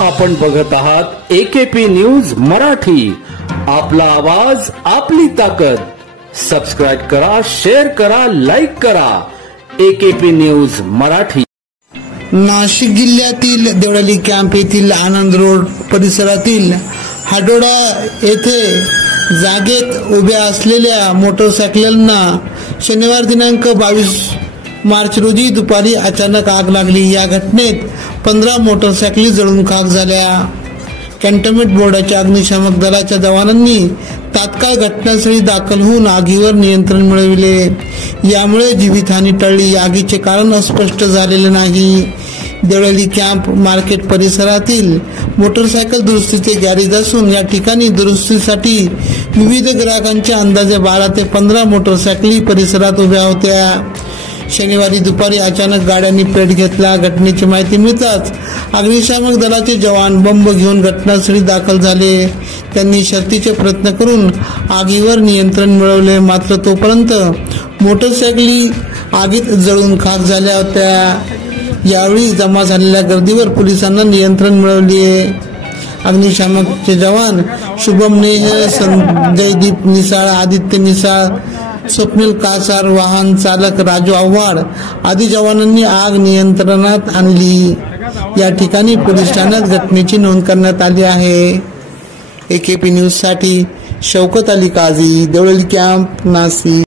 आपण बघत आहात एकेपी न्यूज मराठी। आपला आवाज आपली ताकद। सबस्क्राइब करा, शेअर करा, लाईक करा। AKP news Marathi. नाशिक जिल्ह्यातील देवळाली कॅम्प येथील आनंद रोड परिसरातील हाडोडा येथे जागेत उभ्या असलेल्या मोटरसायकलना शनिवार दिनांक 22 मार्च रोजी दुपारी अचानक आग लागली। या घटनेत 15 मोटरसायकली जळून खाक झाल्या। कॅन्टोन्मेंट बोर्डाच्या अग्निशामक दलाच्या जवानांनी तात्काळ घटनास्थळी दाखल होऊन आगीवर नियंत्रण मिळविले। यामुळे जीवितहानी टळली। आगीचे कारण अस्पष्ट झालेले नाही। देवळाली कॅम्प मार्केट परिसरातील मोटरसायकल दुरुस्तीचे गॅरेज असून या ठिकाणी दुरुस्तीसाठी विविध ग्राहकांच्या अंदाजे 12 ते 15 मोटरसायकली परिसरात उभ्या होत्या। शनिवारी दुपारी अचानक गाड्यांनी पेट घेतला। घटनेची माहिती मिळताच अग्निशामक दलाचे जवान बंब घेऊन घटनास्थळी दाखल झाले। त्यांनी शर्थीचे प्रयत्न करून आगीवर नियंत्रण मिळवले, मात्र तोपर्यंत मोटरसायकली आगीत जळून खाक झाल्या होत्या। यावेळी जमा झालेल्या गर्दीवर पोलिसांना नियंत्रण मिळवले। अग्निशामकचे जवान शुभम नेह, संजयदीप निसाळ, आदित्य निसाळ, स्वप्नील कासार, वाहन चालक राजू आव्हाड आदी जवानांनी आग नियंत्रणात आणली। या ठिकाणी पोलीस ठाण्यात घटनेची नोंद करण्यात आली आहे। एकेपी न्यूज साठी शौकत अली काझी, देवळाली कॅम्प, नाशिक।